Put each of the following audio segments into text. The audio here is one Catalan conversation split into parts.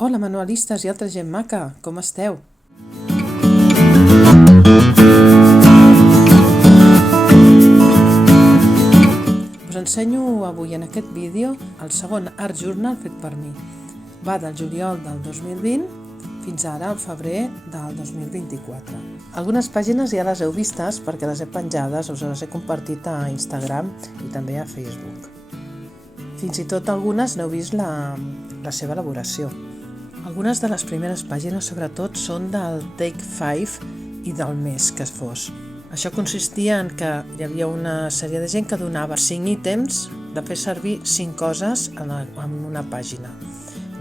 Hola, manualistes i altra gent maca, com esteu? Us ensenyo avui en aquest vídeo el segon Art Journal fet per mi. Va del juliol del 2020 fins ara al febrer del 2024. Algunes pàgines ja les heu vistes perquè les he penjades, us les he compartit a Instagram i també a Facebook. Fins i tot algunes n'heu vist la seva elaboració. Algunes de les primeres pàgines, sobretot, són del Take 5 i del mes que fos. Això consistia en que hi havia una sèrie de gent que donava 5 ítems de fer servir 5 coses en una pàgina.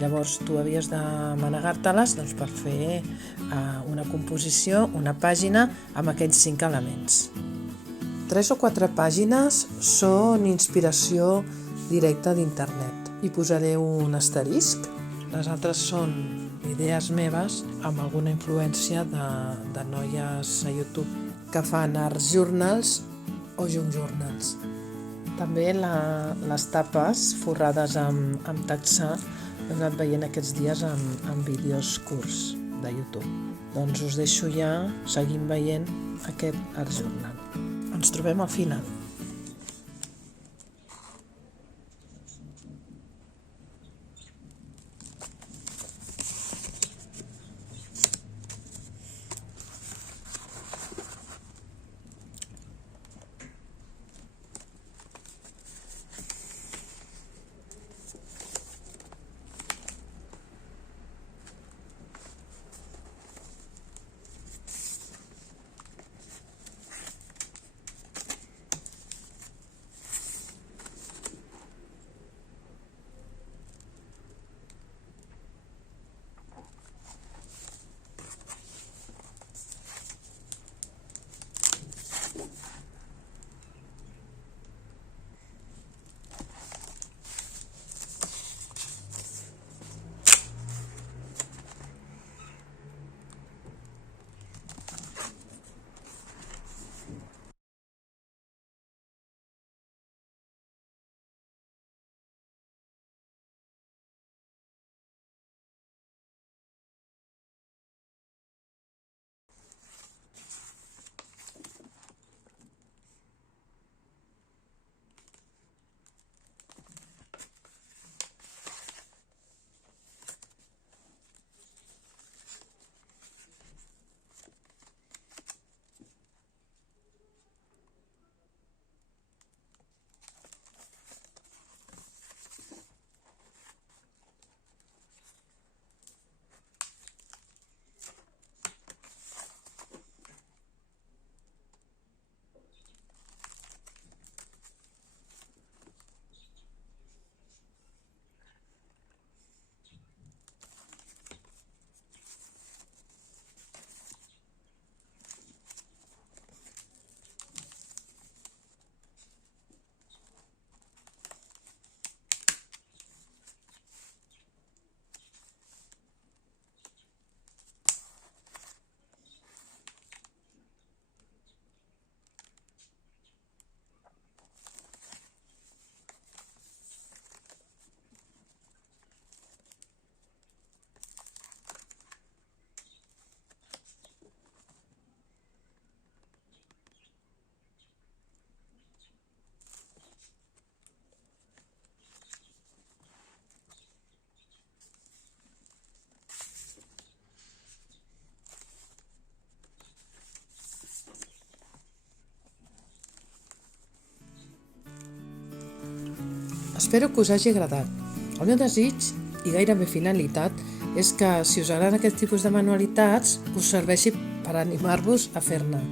Llavors tu havies de manegar-te-les per fer una composició, una pàgina amb aquells 5 elements. 3 o 4 pàgines són inspiració directa d'internet. Hi posaré un asterisc. Les altres són idees meves amb alguna influència de noies a YouTube que fan arts journals o junk journals. També les tapes forrades amb texà he anat veient aquests dies en vídeos curts de YouTube. Doncs us deixo ja seguint veient aquest art journal. Ens trobem al final. Espero que us hagi agradat. El meu desig, i gairebé finalitat, és que, si us agraden aquest tipus de manualitats, us serveixi per animar-vos a fer-ne.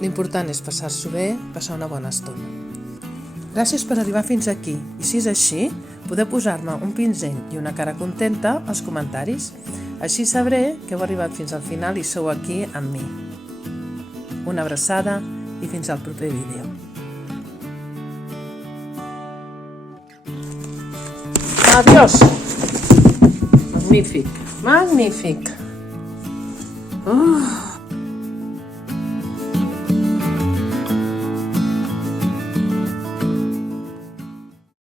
L'important és passar-s'ho bé, passar una bona estona. Gràcies per arribar fins aquí, i si és així, podeu posar-me un pinzell i una cara contenta als comentaris. Així sabré que heu arribat fins al final i sou aquí amb mi. Una abraçada i fins al proper vídeo. Adiós! Magnífic, magnífic!